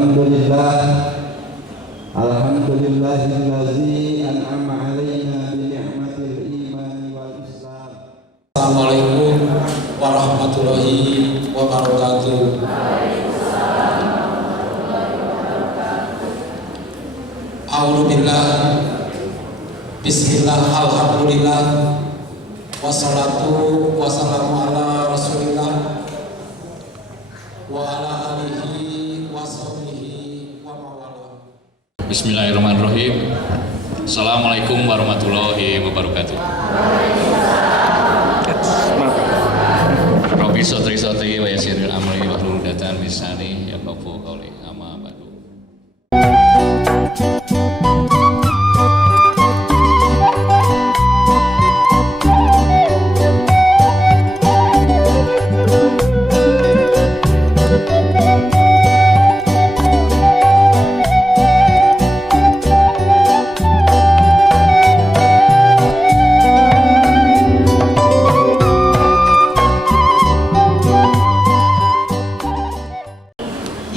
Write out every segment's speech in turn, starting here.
Alhamdulillahillazi an'ama alaina bi ni'matil iman wal islam. Assalamualaikum warahmatullahi wabarakatuh. A'udzubillah. Bismillah, alhamdulillah. Wassalatu wassalamu ala Rasulillah wa ala alihi wa sahbihi wa mawala. Bismillahirrahmanirrahim. Assalamualaikum warahmatullahi wabarakatuh. Rabbi sotri wa yassiril amri wahlul 'uqdatam min lisani yafqahu qawli. Amma ba'du.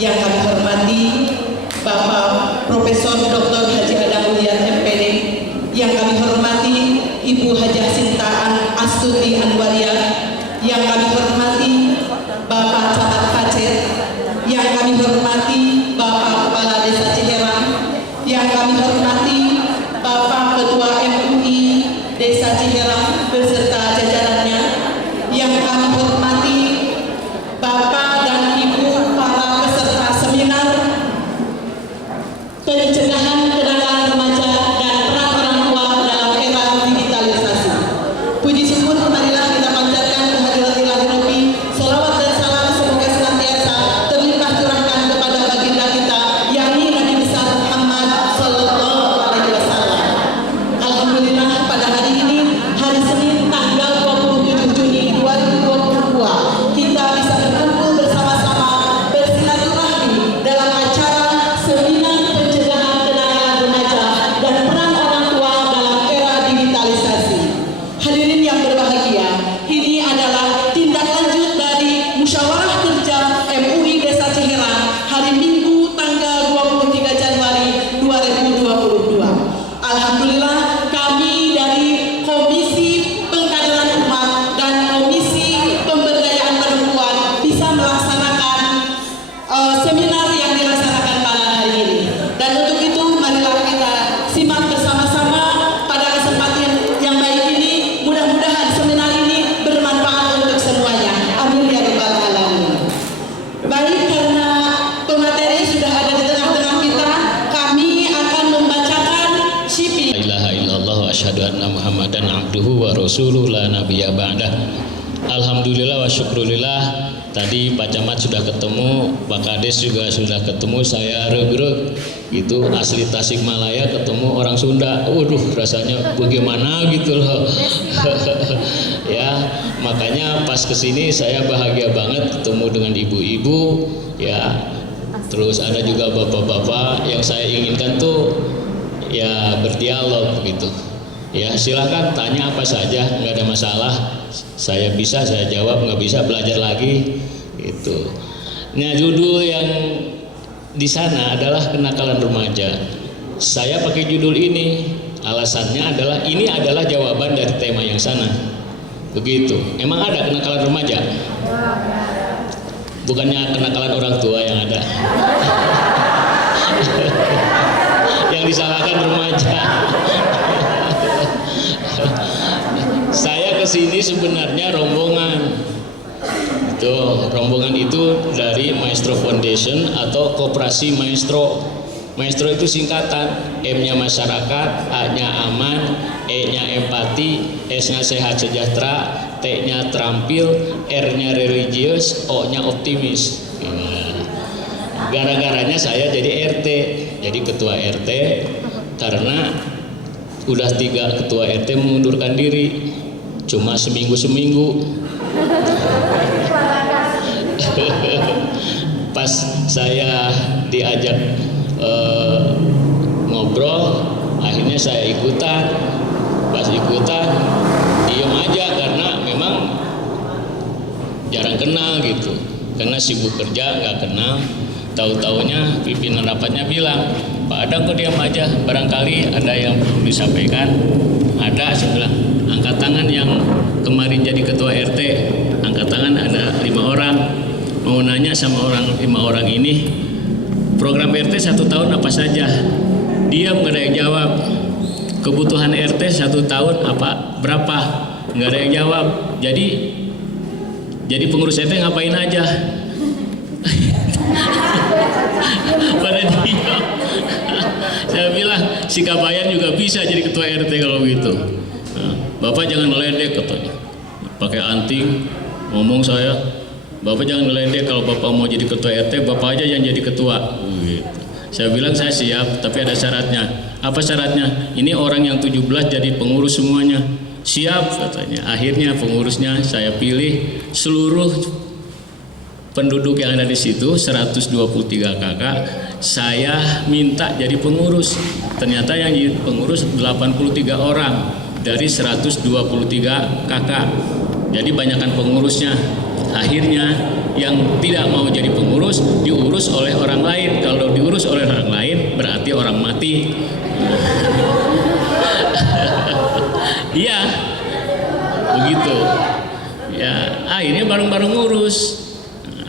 Yang kami hormati Bapak Profesor Dr. Haji Adam Mulyad MPD, yang kami hormati Ibu Hajah Sintaan Astuti Anwaria, yang kami hormati Bapak Camat Pacet, yang kami hormati Bapak Kepala Desa Ciherang, yang kami hormati Bapak Ketua MUI Desa Ciherang beserta jajarannya, yang kami hormati Bapak dan Ibu para peserta seminar pencegahan kenakalan remaja dan peran orang tua dalam era digitalisasi. Puji syukur marilah kita panjatkan kehadirat Ilahi Rabbi. Salawat dan salam semoga senantiasa terlimpah curahkan kepada baginda kita, yakni Nabi besar Muhammad Sallallahu Alaihi Wasallam. Alhamdulillah, pada hari ini, hari Senin tanggal 27 Juni 2022, kita bisa berkumpul bersama-sama bersilaturahmi dalam acara seminar pencegahan kenakalan remaja dan peran orang tua dalam era digitalisasi. Hadirin yang berbahagia, ini adalah tindak lanjut dari musyawarah kerja MUI Desa Ciherang hari Minggu tanggal 23 Januari 2022. Alhamdulillah, kami dari Komisi Pengkaderan Umat dan Komisi Pemberdayaan Perempuan bisa melaksanakan seminar yang dilaksanakan pada hari ini. Dan untuk itu, marilah kita simak bersama-sama pada kesempatan yang baik ini. Mudah-mudahan seminar ini bermanfaat untuk semuanya. Amin ya rabbal alamin. Baik, karena pemateri sudah ada di tengah-tengah kita, kami akan membacakan syipi. La ilaha illallah wa asyhadu anna Muhammadan abduhu wa rasuluh la nabiyya ba'dah. Alhamdulillah wa syukrulillah. Tadi Pak Camat sudah ketemu, Pak Kades juga sudah ketemu, saya regreg itu asli Tasikmalaya ketemu orang Sunda. Waduh, rasanya bagaimana gitu loh. Ya, makanya pas kesini saya bahagia banget ketemu dengan ibu-ibu ya. Terus ada juga bapak-bapak yang saya inginkan tuh ya berdialog gitu. Ya silakan tanya apa saja, nggak ada masalah. Saya bisa, saya jawab, nggak bisa belajar lagi. Gitu. Nah, judul yang di sana adalah kenakalan remaja. Saya pakai judul ini, alasannya adalah ini adalah jawaban dari tema yang sana. Begitu. Emang ada kenakalan remaja? Bukannya kenakalan orang tua yang ada. Yang disalahkan remaja. Saya kesini sebenarnya rombongan. Rombongan itu dari Maestro Foundation atau Koperasi Maestro. Maestro itu singkatan, M-nya masyarakat, A-nya aman, E-nya empati, S-nya sehat sejahtera, T-nya terampil, R-nya religius, O-nya optimis. Gara-garanya saya jadi RT, jadi ketua RT karena udah 3 ketua RT mengundurkan diri, cuma seminggu-seminggu. Pas saya diajak ngobrol, akhirnya saya ikutan. Pas ikutan, diem aja karena memang jarang kenal gitu. Karena sibuk kerja nggak kenal. Tahu-taunya pimpinan rapatnya bilang, Pak Adang kok diam aja, barangkali ada yang perlu disampaikan. Ada, saya bilang, angkat tangan yang kemarin jadi ketua RT, angkat tangan ada 5 orang. Mau nanya sama 5 orang ini, program RT 1 tahun apa saja? Diam, nggak ada yang jawab. Kebutuhan RT 1 tahun apa berapa? Nggak ada yang jawab. Jadi pengurus RT ngapain aja? Pada diam. Saya bilang si Kabayan juga bisa jadi ketua RT kalau gitu. Nah, Bapak jangan ngeledek katanya. Pakai anting ngomong saya. Bapak jangan ngeledek, kalau Bapak mau jadi ketua RT, Bapak aja yang jadi ketua. Gitu. Saya bilang saya siap, tapi ada syaratnya. Apa syaratnya? Ini orang yang 17 jadi pengurus semuanya. Siap katanya. Akhirnya pengurusnya saya pilih seluruh penduduk yang ada di situ 123 kakak. Saya minta jadi pengurus. Ternyata yang jadi pengurus 83 orang dari 123 kakak. Jadi banyakkan pengurusnya. Akhirnya yang tidak mau jadi pengurus diurus oleh orang lain. Kalau diurus oleh orang lain berarti orang mati. Iya, begitu. Ya, akhirnya bareng-bareng ngurus.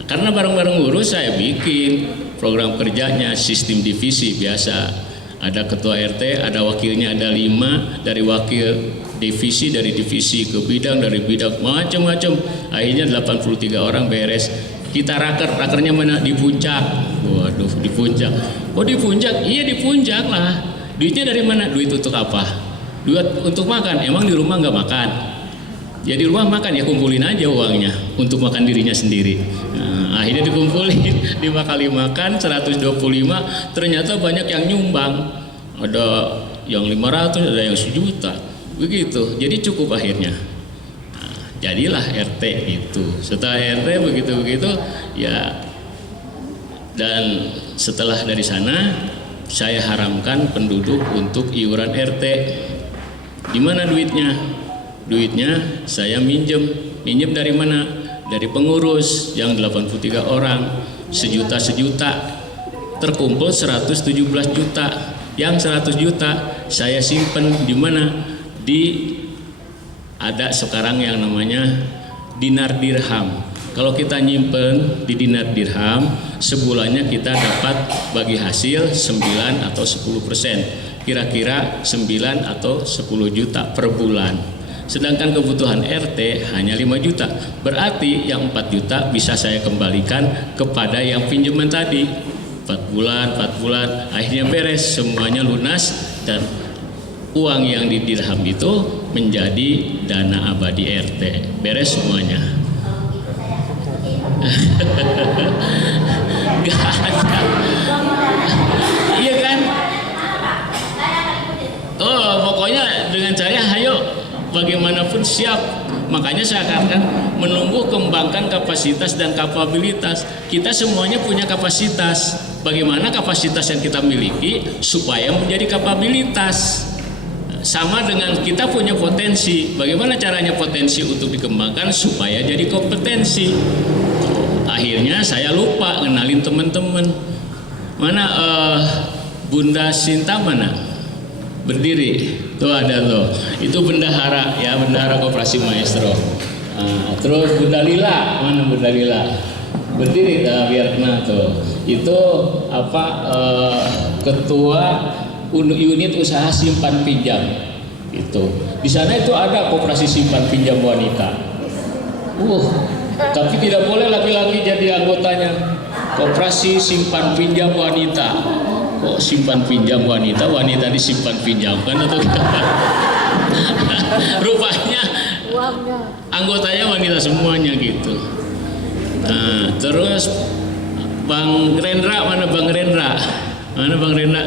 Karena bareng-bareng ngurus saya bikin program kerjanya sistem divisi biasa. Ada ketua RT, ada wakilnya, ada 5 dari wakil divisi, dari divisi ke bidang, dari bidang macam-macam. Akhirnya 83 orang beres. Kita rakernya mana? Di puncak. Waduh, di puncak. Oh di puncak? Iya di puncak lah. Duitnya dari mana? Duit untuk apa? Duit untuk makan. Emang di rumah nggak makan? Ya di rumah makan, ya kumpulin aja uangnya untuk makan dirinya sendiri. Nah, akhirnya dikumpulin 5 kali makan 125. Ternyata banyak yang nyumbang. Ada yang 500, ada yang 1 juta. Begitu. Jadi cukup akhirnya. Nah, jadilah RT itu. Setelah RT begitu-begitu ya, dan setelah dari sana saya haramkan penduduk untuk iuran RT. Di mana duitnya? Duitnya saya minjem dari mana? Dari pengurus yang 83 orang, sejuta, terkumpul 117 juta. Yang 100 juta saya simpen di mana? Ada sekarang yang namanya dinar dirham. Kalau kita nyimpen di dinar dirham, sebulannya kita dapat bagi hasil 9 atau 10%. Kira-kira 9 atau 10 juta per bulan. Sedangkan kebutuhan RT hanya 5 juta. Berarti yang 4 juta bisa saya kembalikan kepada yang pinjaman tadi. 4 bulan, akhirnya beres, semuanya lunas, dan uang yang di dirham itu menjadi dana abadi RT. Beres semuanya. Gak ada. Iya kan? Oh, pokoknya dengan saya ayo bagaimanapun siap. Makanya saya katakan menunggu kembangkan kapasitas dan kapabilitas. Kita semuanya punya kapasitas. Bagaimana kapasitas yang kita miliki supaya menjadi kapabilitas. Sama dengan kita punya potensi. Bagaimana caranya potensi untuk dikembangkan supaya jadi kompetensi. Akhirnya saya lupa ngenalin teman-teman. Mana Bunda Sinta mana? Berdiri. Tuh ada tuh. Itu bendahara ya, bendahara Koperasi Maestro. Terus Bunda Lila, mana Bunda Lila? Berdiri biar kena tuh. Itu ketua unit usaha simpan pinjam. Itu. Di sana itu ada koperasi simpan pinjam wanita. Tapi tidak boleh laki-laki jadi anggotanya. Koperasi simpan pinjam wanita. Kok simpan pinjam wanita? Wanita disimpan pinjamkan atau gimana? Rupanya anggotanya wanita semuanya gitu. Nah, terus Bang Rendra, mana Bang Rendra? Mana Bang Rendra?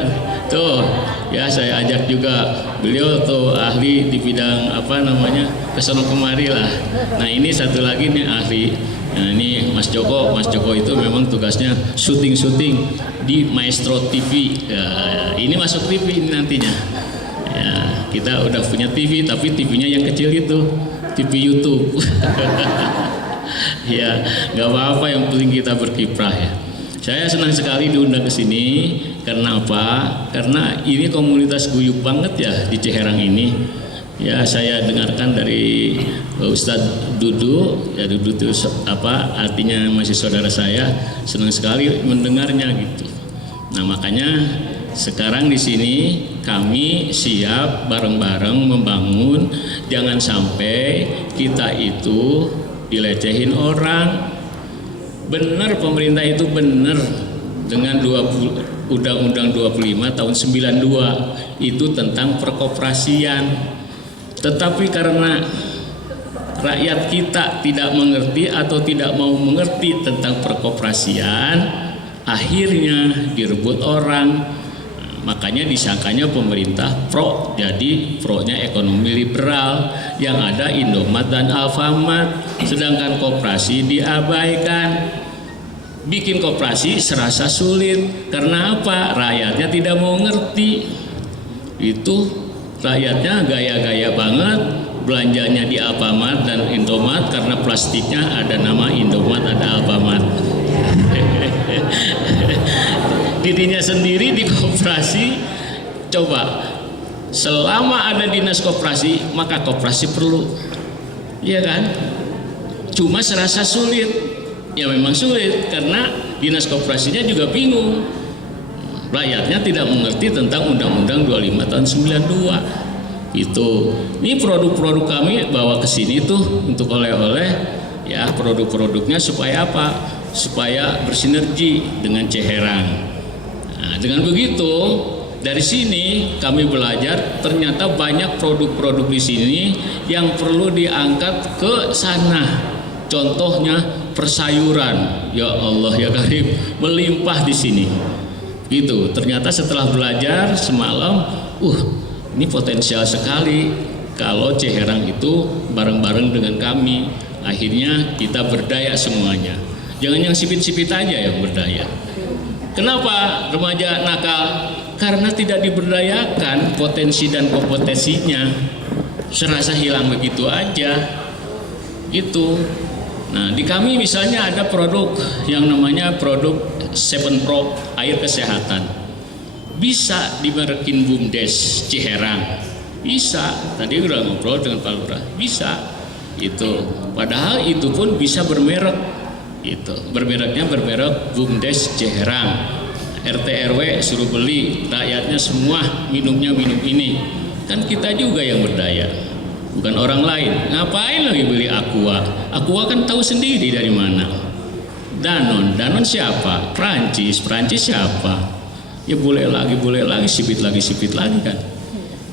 Tuh, ya saya ajak juga. Beliau tuh ahli di bidang kesono kemari lah. Nah ini satu lagi nih ahli. Nah ini Mas Joko itu memang tugasnya syuting di Maestro TV. Ya, ini masuk TV ini nantinya. Ya, kita udah punya TV, tapi TV-nya yang kecil itu, TV YouTube. Ya, nggak apa-apa, yang penting kita berkiprah ya. Saya senang sekali diundang ke sini. Karena apa? Karena ini komunitas guyup banget ya di Ciherang ini. Ya, saya dengarkan dari Ustadz Dudu. Ya, Dudu itu apa? Artinya masih saudara saya. Senang sekali mendengarnya gitu. Nah, makanya sekarang di sini kami siap bareng-bareng membangun. Jangan sampai kita itu dilecehin orang. Benar, pemerintah itu benar dengan Undang-Undang 25 tahun 92 itu tentang perkoperasian. Tetapi karena rakyat kita tidak mengerti atau tidak mau mengerti tentang perkoperasian, akhirnya direbut orang. Makanya disangkanya pemerintah pro, jadi pro-nya ekonomi liberal, yang ada Indomaret dan Alfamart, sedangkan koperasi diabaikan. Bikin koperasi serasa sulit, karena apa? Rakyatnya tidak mau ngerti. Itu rakyatnya gaya-gaya banget, belanjanya di Alfamart dan Indomaret karena plastiknya ada nama Indomaret, ada Alfamart. Dirinya sendiri di koperasi. Coba, selama ada dinas koperasi maka koperasi perlu, iya kan? Cuma serasa sulit. Ya memang sulit karena dinas koperasinya juga bingung. Rakyatnya tidak mengerti tentang Undang-Undang 25 tahun 92. Itu. Ini produk-produk kami bawa ke sini tuh untuk oleh-oleh ya, produk-produknya supaya apa? Supaya bersinergi dengan Ciherang. Nah, dengan begitu dari sini kami belajar ternyata banyak produk-produk di sini yang perlu diangkat ke sana. Contohnya persayuran, ya Allah ya Karim, melimpah di sini. Gitu. Ternyata setelah belajar semalam, ini potensial sekali kalau Ciherang itu bareng-bareng dengan kami. Akhirnya kita berdaya semuanya. Jangan yang sipit-sipit aja yang berdaya. Kenapa remaja nakal? Karena tidak diberdayakan potensi dan kompetensinya. Serasa hilang begitu aja. Gitu. Nah, di kami misalnya ada produk yang namanya produk 7 Pro air kesehatan. Bisa dimerekin BUMDes Ciherang. Bisa. Tadi udah ngobrol dengan Pak Lurah. Bisa. Itu. Padahal itu pun bisa bermerek. Itu. Bermereknya bermerek BUMDes Ciherang. RT RW suruh beli, rakyatnya semua minumnya minum ini. Kan kita juga yang berdaya. Bukan orang lain. Ngapain lagi beli Aqua? Aqua kan tahu sendiri dari mana. Danon siapa? Prancis siapa? Ya boleh lagi, sipit lagi kan.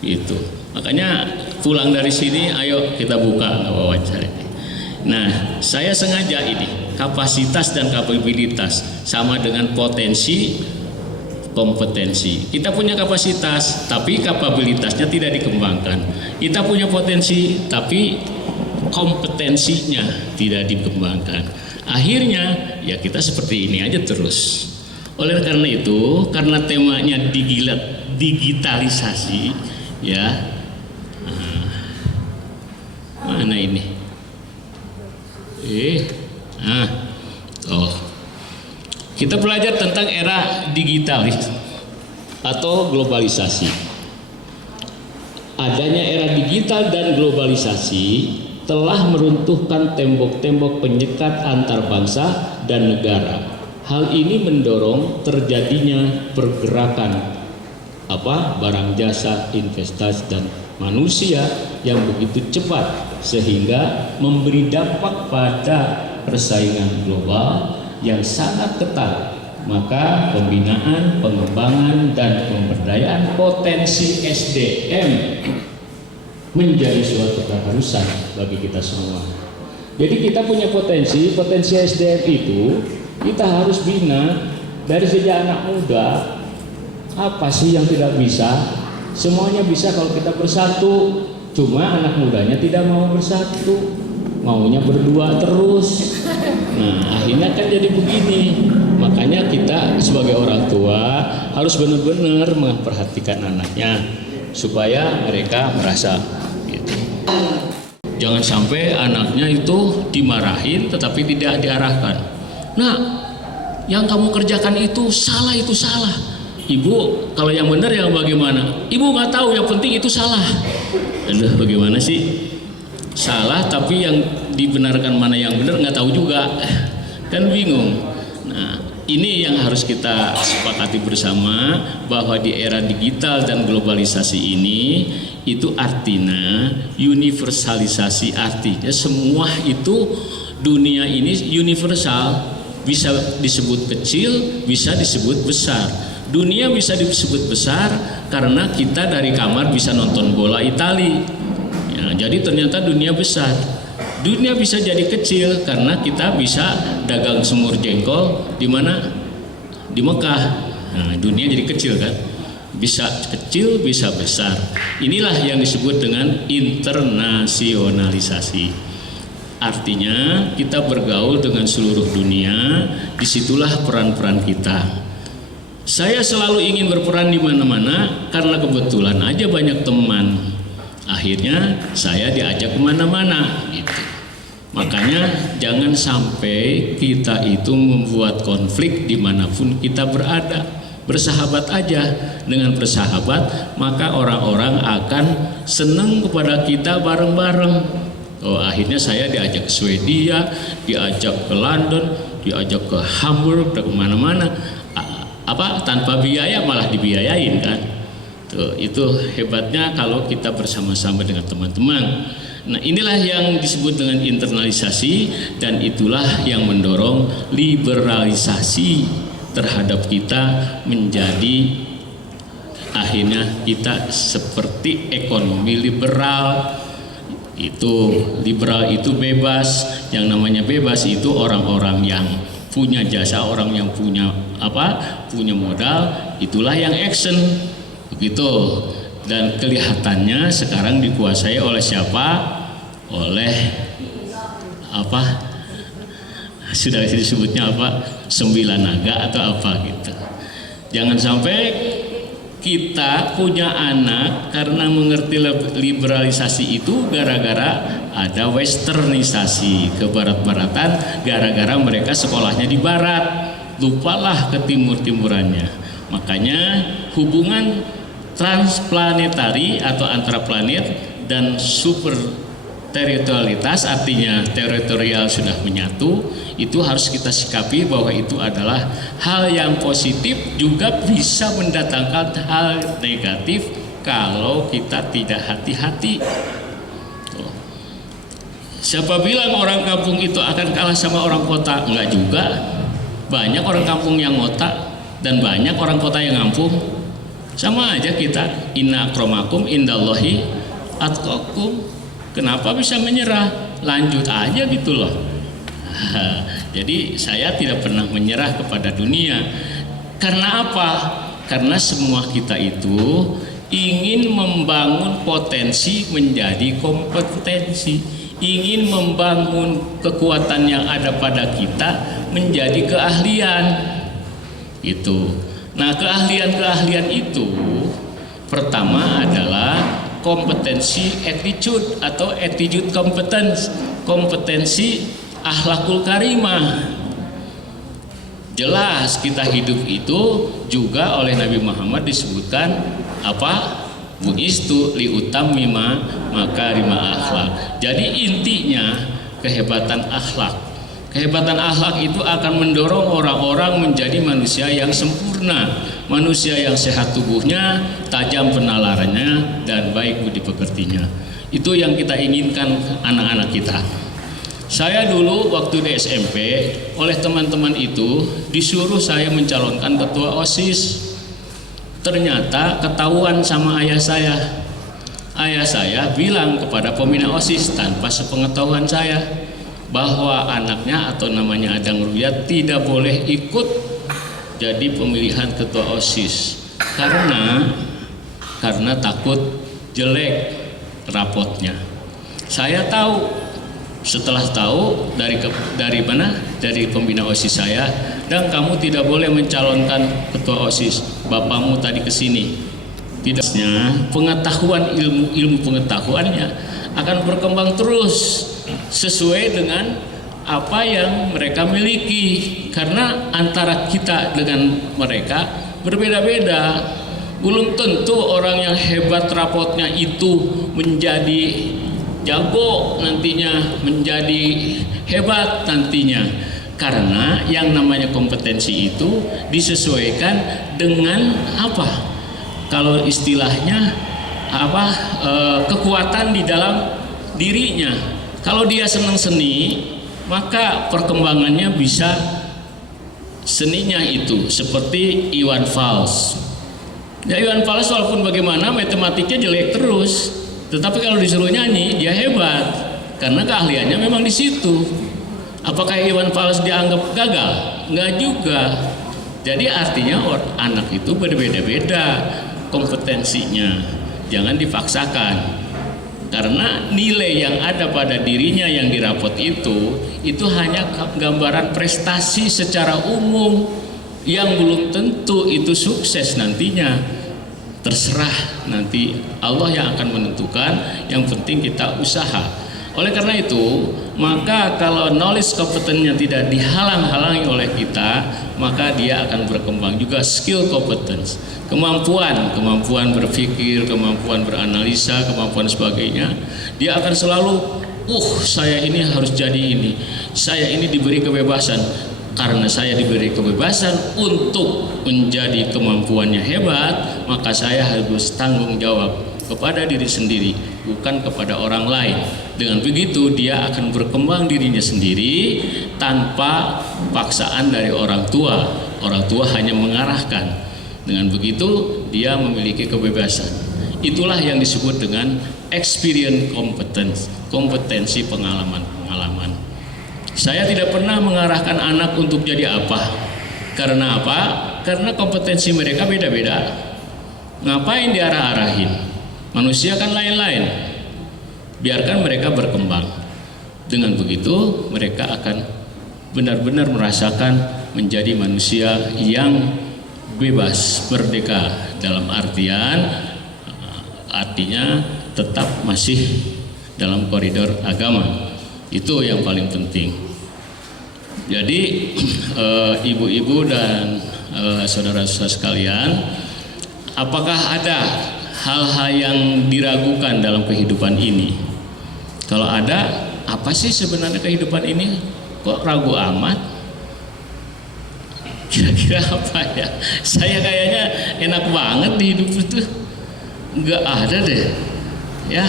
Itu. Makanya pulang dari sini, ayo kita buka wawancara ini. Nah, saya sengaja ini kapasitas dan kapabilitas sama dengan potensi, kompetensi. Kita punya kapasitas, tapi kapabilitasnya tidak dikembangkan. Kita punya potensi, tapi kompetensinya tidak dikembangkan. Akhirnya, ya kita seperti ini aja terus. Oleh karena itu, karena temanya digitalisasi, ya, mana ini? Kita belajar tentang era digitalis atau globalisasi. Adanya era digital dan globalisasi telah meruntuhkan tembok-tembok penyekat antar bangsa dan negara. Hal ini mendorong terjadinya pergerakan barang jasa, investasi dan manusia yang begitu cepat sehingga memberi dampak pada persaingan global yang sangat ketat. Maka pembinaan, pengembangan dan pemberdayaan potensi SDM menjadi suatu keharusan bagi kita semua. Jadi kita punya potensi SDM itu kita harus bina dari sejak anak muda. Apa sih yang tidak bisa? Semuanya bisa kalau kita bersatu. Cuma anak mudanya tidak mau bersatu, maunya berdua terus. Nah, akhirnya kan jadi begini. Makanya kita sebagai orang tua harus benar-benar memperhatikan anaknya supaya mereka merasa gitu. Jangan sampai anaknya itu dimarahin tetapi tidak diarahkan. Nah, yang kamu kerjakan itu salah, itu salah. Ibu, kalau yang benar yang bagaimana? Ibu nggak tahu, yang penting itu salah. Aduh, bagaimana sih? Salah tapi yang dibenarkan mana yang benar nggak tahu juga, kan bingung. Nah, ini yang harus kita sepakati bersama, bahwa di era digital dan globalisasi ini itu artinya universalisasi, artinya semua itu dunia ini universal, bisa disebut kecil, bisa disebut besar. Dunia bisa disebut besar karena kita dari kamar bisa nonton bola Itali. Ya, jadi ternyata dunia besar. Dunia bisa jadi kecil karena kita bisa dagang semur jengkol di mana? Di Mekah. Nah, dunia jadi kecil kan? Bisa kecil, bisa besar. Inilah yang disebut dengan internasionalisasi. Artinya kita bergaul dengan seluruh dunia, disitulah peran-peran kita. Saya selalu ingin berperan di mana-mana karena kebetulan aja banyak teman. Akhirnya saya diajak kemana-mana gitu. Makanya jangan sampai kita itu membuat konflik dimanapun kita berada. Bersahabat aja. Dengan bersahabat maka orang-orang akan senang kepada kita bareng-bareng. Oh, akhirnya saya diajak ke Swedia, diajak ke London, diajak ke Hamburg, dan kemana-mana. Tanpa biaya malah dibiayain kan. Tuh, itu hebatnya kalau kita bersama-sama dengan teman-teman. Nah, inilah yang disebut dengan internalisasi, dan itulah yang mendorong liberalisasi terhadap kita menjadi akhirnya kita seperti ekonomi liberal. Itu liberal itu bebas. Yang namanya bebas itu orang-orang yang punya jasa, orang yang punya punya modal, itulah yang action begitu. Dan kelihatannya sekarang dikuasai oleh siapa? Oleh sudah disebutnya sembilan naga atau apa gitu. Jangan sampai kita punya anak karena mengerti liberalisasi itu gara-gara ada westernisasi, ke barat-baratan, gara-gara mereka sekolahnya di barat, lupalah ke timur-timurannya. Makanya hubungan transplanetari atau antara planet dan super teritorialitas, artinya teritorial sudah menyatu, itu harus kita sikapi bahwa itu adalah hal yang positif, juga bisa mendatangkan hal negatif kalau kita tidak hati-hati. Siapa bilang orang kampung itu akan kalah sama orang kota? Enggak juga. Banyak orang kampung yang otak dan banyak orang kota yang ngampung. Sama aja kita. Inna akramakum indallahi atqakum. Kenapa bisa menyerah? Lanjut aja gitu loh. Jadi saya tidak pernah menyerah kepada dunia. Karena apa? Karena semua kita itu ingin membangun potensi menjadi kompetensi, ingin membangun kekuatan yang ada pada kita menjadi keahlian itu. Nah, keahlian itu pertama adalah kompetensi attitude atau attitude competence, kompetensi akhlakul karimah. Jelas kita hidup itu juga oleh Nabi Muhammad disebutkan bu'istu liutammima makarima akhlak. Jadi intinya kehebatan akhlak. Kehebatan akhlak itu akan mendorong orang-orang menjadi manusia yang sempurna, manusia yang sehat tubuhnya, tajam penalarannya, dan baik budi pekertinya. Itu yang kita inginkan anak-anak kita. Saya dulu waktu di SMP oleh teman-teman itu disuruh saya mencalonkan ketua OSIS. Ternyata ketahuan sama ayah saya. Ayah saya bilang kepada pembina OSIS tanpa sepengetahuan saya bahwa anaknya atau namanya Adang Ruyat tidak boleh ikut jadi pemilihan ketua OSIS karena takut jelek rapotnya. Saya tahu, setelah tahu dari mana? Dari pembina OSIS saya, dan kamu tidak boleh mencalonkan ketua OSIS. Bapakmu tadi kesini. Tidaknya pengetahuan ilmu pengetahuannya akan berkembang terus sesuai dengan apa yang mereka miliki, karena antara kita dengan mereka berbeda-beda. Belum tentu orang yang hebat rapotnya itu menjadi jago nantinya, menjadi hebat nantinya, karena yang namanya kompetensi itu disesuaikan dengan apa, kalau istilahnya apa, kekuatan di dalam dirinya. Kalau dia senang seni, maka perkembangannya bisa seninya itu seperti Iwan Fals. Ya, Iwan Fals walaupun bagaimana matematiknya jelek terus, tetapi kalau disuruh nyanyi dia hebat karena keahliannya memang di situ. Apakah Iwan Fals dianggap gagal? Enggak juga. Jadi artinya anak itu berbeda-beda kompetensinya. Jangan dipaksakan. Karena nilai yang ada pada dirinya yang dirapot itu hanya gambaran prestasi secara umum yang belum tentu itu sukses nantinya. Terserah nanti Allah yang akan menentukan, yang penting kita usaha. Oleh karena itu, maka kalau knowledge kompetennya tidak dihalang-halangi oleh kita, maka dia akan berkembang juga skill competence, kemampuan berpikir, kemampuan beranalisa, kemampuan sebagainya. Dia akan selalu, saya ini harus jadi ini, saya ini diberi kebebasan. Karena saya diberi kebebasan untuk menjadi kemampuannya hebat, maka saya harus tanggung jawab kepada diri sendiri, bukan kepada orang lain. Dengan begitu dia akan berkembang dirinya sendiri tanpa paksaan dari orang tua. Orang tua hanya mengarahkan. Dengan begitu dia memiliki kebebasan. Itulah yang disebut dengan experience competence, kompetensi pengalaman-pengalaman. Saya tidak pernah mengarahkan anak untuk jadi apa. Karena apa? Karena kompetensi mereka beda-beda. Ngapain diarah-arahin? Manusia kan lain-lain. Biarkan mereka berkembang. Dengan begitu mereka akan benar-benar merasakan menjadi manusia yang bebas, merdeka, dalam artinya tetap masih dalam koridor agama. Itu yang paling penting. Jadi ibu-ibu dan saudara-saudara sekalian, apakah ada hal-hal yang diragukan dalam kehidupan ini? Kalau ada, apa sih sebenarnya kehidupan ini? Kok ragu amat? Kira-kira apa ya? Saya kayaknya enak banget di hidup itu. Nggak ada deh. Ya.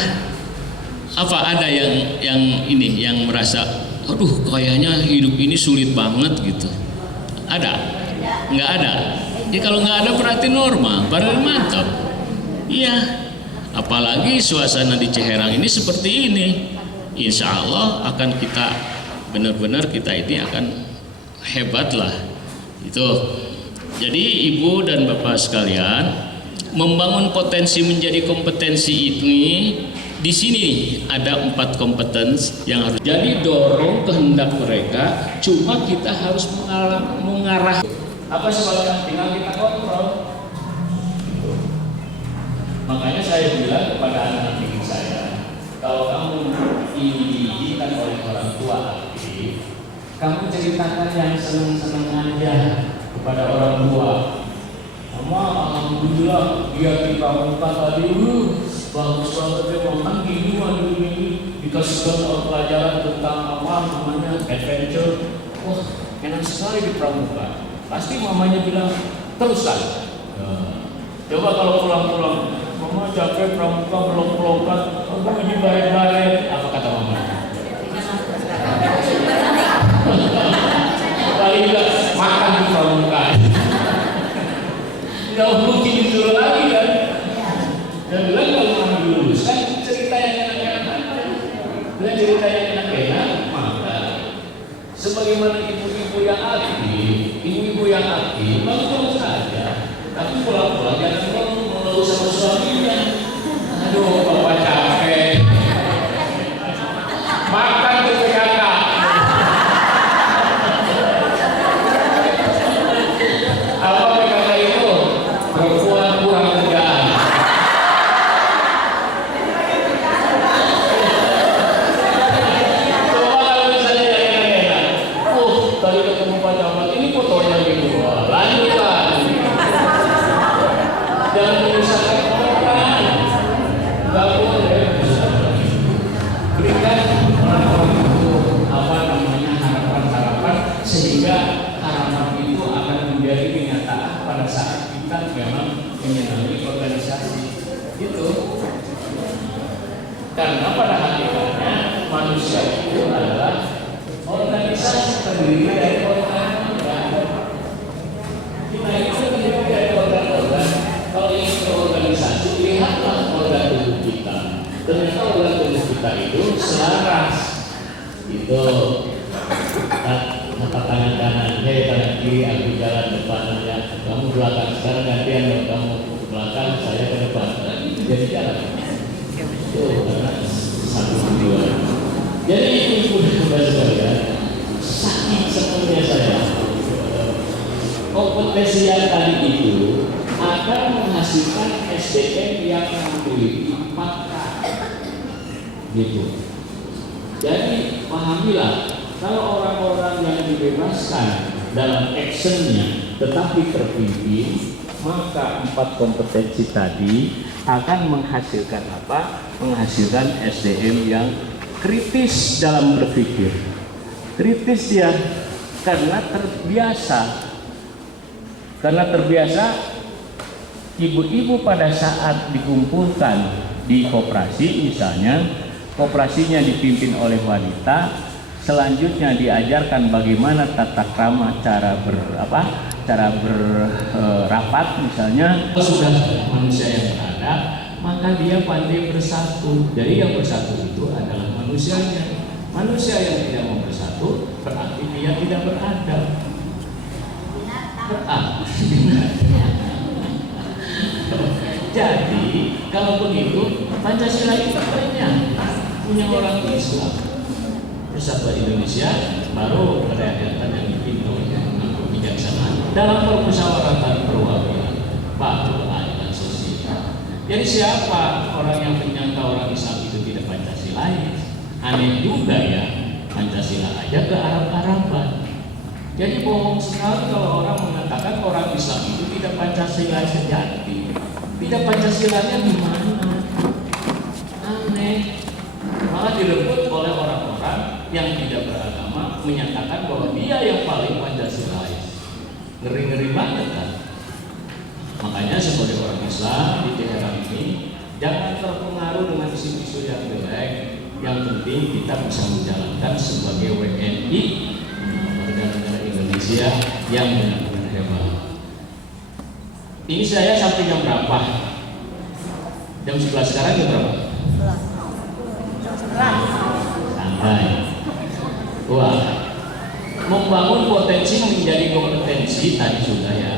Apa ada yang merasa, aduh kayaknya hidup ini sulit banget gitu? Ada? Nggak ada. Ya kalau nggak ada berarti normal, berarti mantap. Iya. Apalagi suasana di Ciherang ini seperti ini. Insya Allah akan kita benar-benar kita ini akan hebat lah. Itu. Jadi ibu dan bapak sekalian, membangun potensi menjadi kompetensi ini. Di sini ada 4 kompetens yang harus jadi dorong kehendak mereka. Cuma kita harus mengarah. Apa sebabnya? Tinggal kita kontrol. Makanya saya bilang kepada anak didik saya, kalau kamu dididikan oleh orang tua aktif, kamu ceritakan yang senang-senang aja kepada orang tua. Mama, alhamdulillah dia di pramuka tadi, bagus banget dia makan gini, dikasih pelajaran tentang apa namanya adventure. Wah, enak sekali di pramuka. Pasti mamanya bilang teruskan. Coba kalau pulang-pulang, mama capek pramuka belum-belumkan, aku ini baik-baik. Apa kata mama? Paling enggak makan di pramuka. Nggak mungkin disuruh lagi kan? Dan bilang kalau kamu diluluskan cerita yang enak-enak. Dan cerita yang enak-enak, maka sebagaimana ibu-ibu yang aktif, bagus saja. Tapi pulang-pulang jangan mengeluh sama suaminya. Aduh, bapak capek. Makan ke kakak. Apa PKK itu? Perempuan kurang kerjaan. Coba kalau misalnya yang enak-enak. kita memang menyenangi organisasi itu, karena pada hakikatnya manusia itu adalah organisasi terdiri dari organ-organ. Kita itu terdiri dari organ-organ. Kalau ingin berorganisasi, lihatlah organ tubuh kita. Ternyata organ tubuh kita itu selaras. Itu tata tangan kanan, tangan kiri, aku jalan depan ya. Kamu belakang, sekarang gantian dong, kamu ke belakang, saya ke depan. Jadi jalan. Itu karena satu dua. Jadi itu sudah sekalian. Saking sepenuhnya saya, kompetensi yang tadi itu akan menghasilkan SDM yang memiliki maka gitu. Jadi pahamilah, kalau orang-orang yang dibebaskan dalam actionnya tetapi terpimpin, maka 4 kompetensi tadi akan menghasilkan apa? Menghasilkan SDM yang kritis dalam berpikir. Kritis dia karena terbiasa ibu-ibu pada saat dikumpulkan di koperasi, misalnya koperasinya dipimpin oleh wanita, selanjutnya diajarkan bagaimana tata krama cara berapat misalnya. Sudah manusia yang beradab, maka dia pandai bersatu. Jadi yang bersatu itu adalah manusianya. Manusia yang tidak mau bersatu berarti dia tidak beradab. Jadi kalau begitu Pancasila itu banyak punya orang Islam. Persatuan Indonesia baru kerakyatan yang dipimpin bijaksana dalam permusyawaratan perwakilan baru keadilan sosial. Jadi siapa orang yang menyangka orang Islam itu tidak Pancasilais? Aneh juga ya, Pancasila aja ke Arab-Araban. Jadi bohong sekali kalau orang mengatakan orang Islam itu tidak Pancasila sejati. Tidak Pancasilanya di mana? Aneh. Malah direbut oleh orang-orang yang tidak beragama menyatakan bahwa dia yang paling Pancasilais. Ngeri-ngeri banget kan? Makanya sebagai orang Islam di daerah ini jangan terpengaruh dengan isu-isu yang jelek. Yang penting kita bisa menjalankan sebagai WNI, warga negara Indonesia yang benar-benar hebat. Ini saya sampai jam berapa? Jam 11 sekarang jam berapa? Santai. Wah, membangun potensi menjadi kompetensi tadi sudah ya.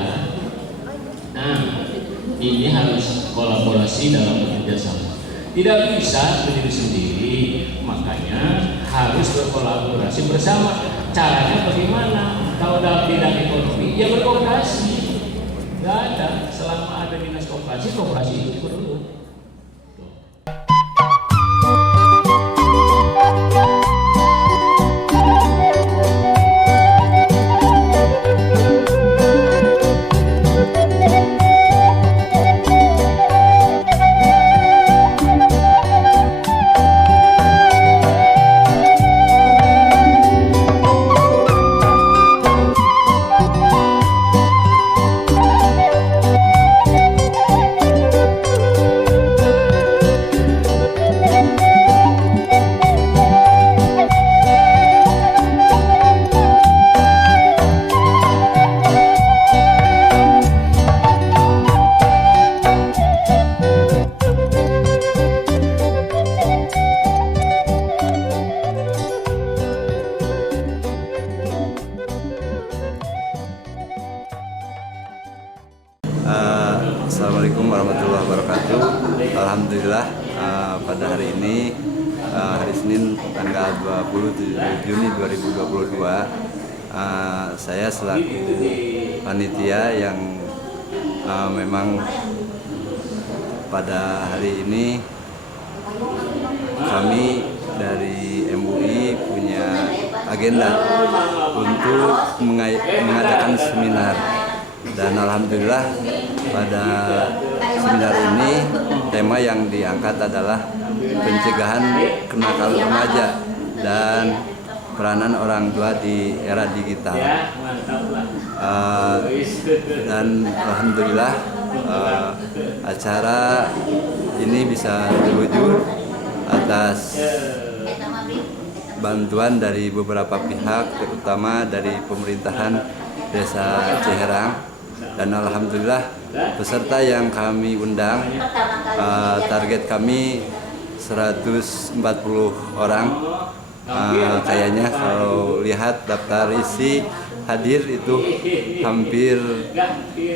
Nah, ini harus kolaborasi dalam bekerja sama. Tidak bisa berdiri sendiri, makanya harus berkolaborasi bersama. Caranya bagaimana? Kalau dalam bidang ekonomi, ya berkooperasi. Nggak ada, selama ada dinas koperasi itu perlu. Assalamualaikum warahmatullahi wabarakatuh. Alhamdulillah pada hari ini hari Senin tanggal 27 Juni 2022 saya selaku panitia yang memang pada hari ini kami dari MUI punya agenda untuk mengadakan seminar. Dan alhamdulillah pada seminar ini tema yang diangkat adalah pencegahan kenakalan remaja dan peranan orang tua di era digital. Dan alhamdulillah acara ini bisa terwujud atas bantuan dari beberapa pihak, terutama dari pemerintahan Desa Ciherang. Dan alhamdulillah peserta yang kami undang, target kami 140 orang. Kayaknya kalau lihat daftar isi hadir itu hampir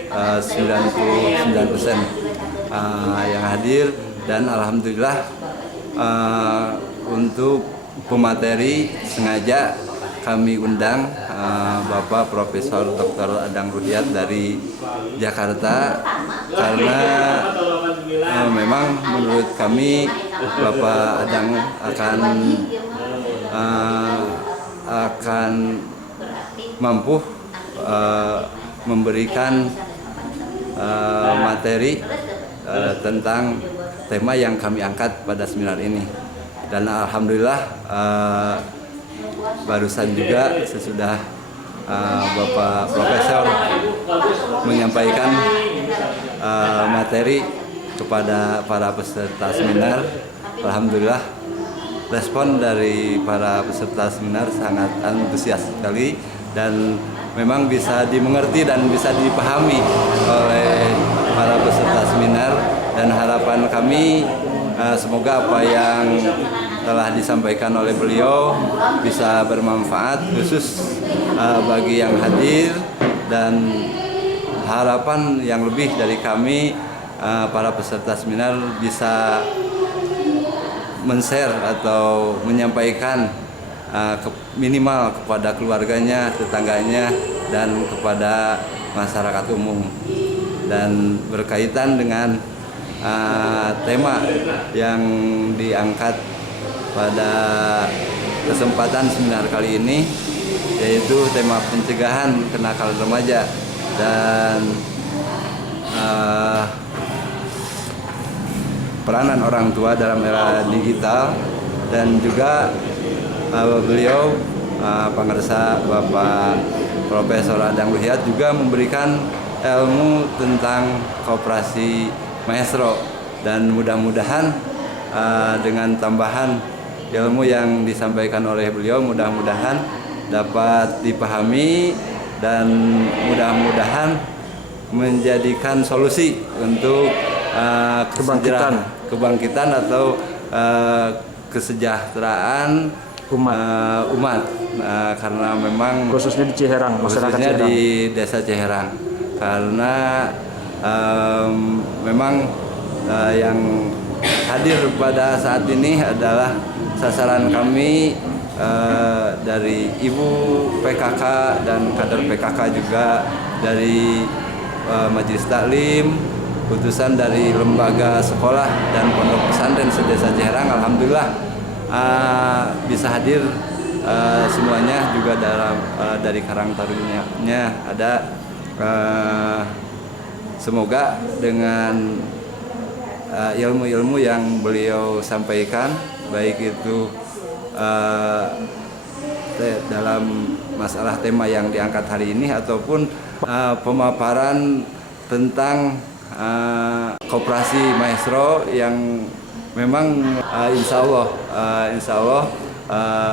99% yang hadir. Dan alhamdulillah untuk pemateri sengaja kami undang Bapak Profesor Dr. Adang Ruhyat dari Jakarta, karena memang menurut kami Bapak Adang akan mampu memberikan materi tentang tema yang kami angkat pada seminar ini. Dan alhamdulillah barusan juga sesudah Bapak Profesor menyampaikan materi kepada para peserta seminar, alhamdulillah respon dari para peserta seminar sangat antusias sekali dan memang bisa dimengerti dan bisa dipahami oleh para peserta seminar. Dan harapan kami semoga apa yang telah disampaikan oleh beliau bisa bermanfaat khusus bagi yang hadir, dan harapan yang lebih dari kami para peserta seminar bisa men-share atau menyampaikan minimal kepada keluarganya, tetangganya, dan kepada masyarakat umum. Dan berkaitan dengan tema yang diangkat pada kesempatan seminar kali ini, yaitu tema pencegahan kenakalan remaja dan peranan orang tua dalam era digital. Dan juga beliau pengarsa Bapak Profesor Adang Ruhyat juga memberikan ilmu tentang koperasi maestro, dan mudah-mudahan dengan tambahan ilmu yang disampaikan oleh beliau mudah-mudahan dapat dipahami dan mudah-mudahan menjadikan solusi untuk kebangkitan atau kesejahteraan umat, karena memang khususnya di Ciherang, khususnya di Desa Ciherang, karena memang yang hadir pada saat ini adalah sasaran kami dari ibu PKK dan kader PKK, juga dari Majelis Taklim, putusan dari lembaga sekolah dan pondok pesantren sedesa Ciherang. Alhamdulillah bisa hadir semuanya, juga dari Karang Tarunanya ada. Semoga dengan ilmu-ilmu yang beliau sampaikan, baik itu dalam masalah tema yang diangkat hari ini ataupun pemaparan tentang koperasi maestro yang memang insya Allah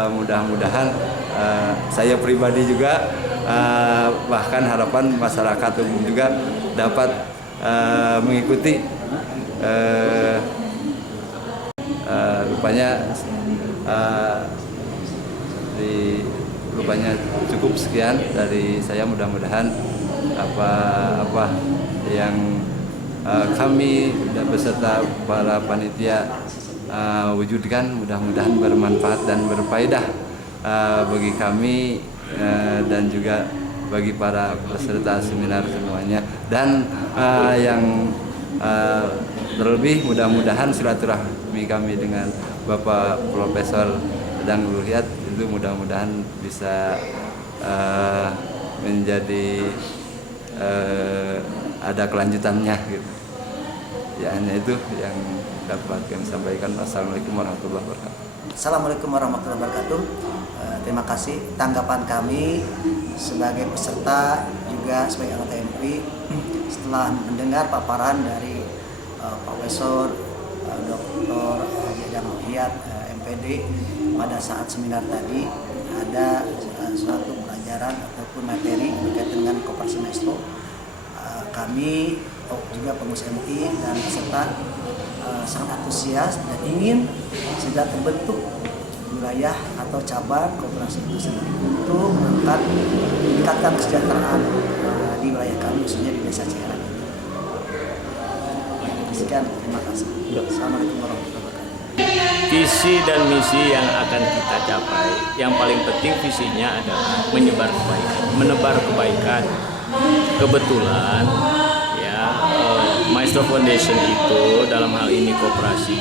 mudah-mudahan saya pribadi juga bahkan harapan masyarakat umum juga dapat mengikuti. Rupanya cukup sekian dari saya. Mudah-mudahan apa yang kami beserta para panitia wujudkan mudah-mudahan bermanfaat dan berfaedah bagi kami dan juga bagi para peserta seminar semuanya. Dan yang terlebih mudah-mudahan silaturahmi kami dengan Bapak Profesor Adang Ruhyat itu mudah-mudahan bisa menjadi ada kelanjutannya gitu. Ya, hanya itu yang dapat kami sampaikan. Assalamualaikum warahmatullahi wabarakatuh. Assalamualaikum warahmatullahi wabarakatuh. Terima kasih tanggapan kami sebagai peserta juga sebagai anggota MUI setelah mendengar paparan dari Profesor Dr. Haji Adam Muhyad MPD pada saat seminar tadi, ada suatu pelajaran ataupun materi berkaitan dengan Koperasi Maestro. Kami juga pengurus MUI dan peserta sangat antusias dan ingin segera terbentuk wilayah atau cabang koperasi itu sendiri untuk meningkatkan kesejahteraan di wilayah kami, khususnya di Desa Ciherang. Sekian, terima kasih. Assalamualaikum warahmatullahi wabarakatuh. Visi dan misi yang akan kita capai, yang paling penting visinya adalah menebar kebaikan. Kebetulan ya Maestro Foundation itu dalam hal ini koperasi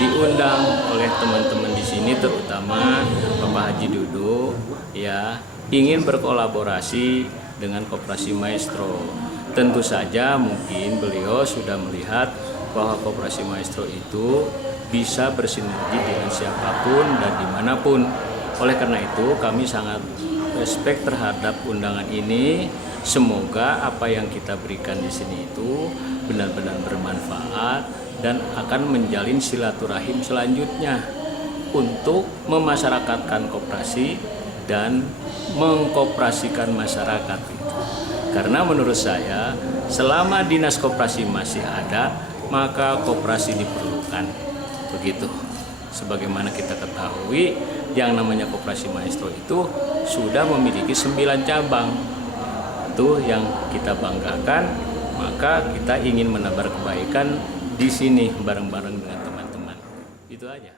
diundang oleh teman-teman di sini, terutama Bapak Haji Dudu ya, ingin berkolaborasi dengan Koperasi Maestro. Tentu saja mungkin beliau sudah melihat bahwa Koperasi Maestro itu bisa bersinergi dengan siapapun dan dimanapun. Oleh karena itu kami sangat respect terhadap undangan ini. Semoga apa yang kita berikan di sini itu benar-benar bermanfaat dan akan menjalin silaturahim selanjutnya untuk memasyarakatkan koperasi dan mengkoperasikan masyarakat itu. Karena menurut saya selama dinas koperasi masih ada, maka koperasi diperlukan. Begitu. Sebagaimana kita ketahui, yang namanya Koperasi Maestro itu sudah memiliki 9 cabang. Itu yang kita banggakan, maka kita ingin menebar kebaikan di sini bareng-bareng dengan teman-teman. Itu aja.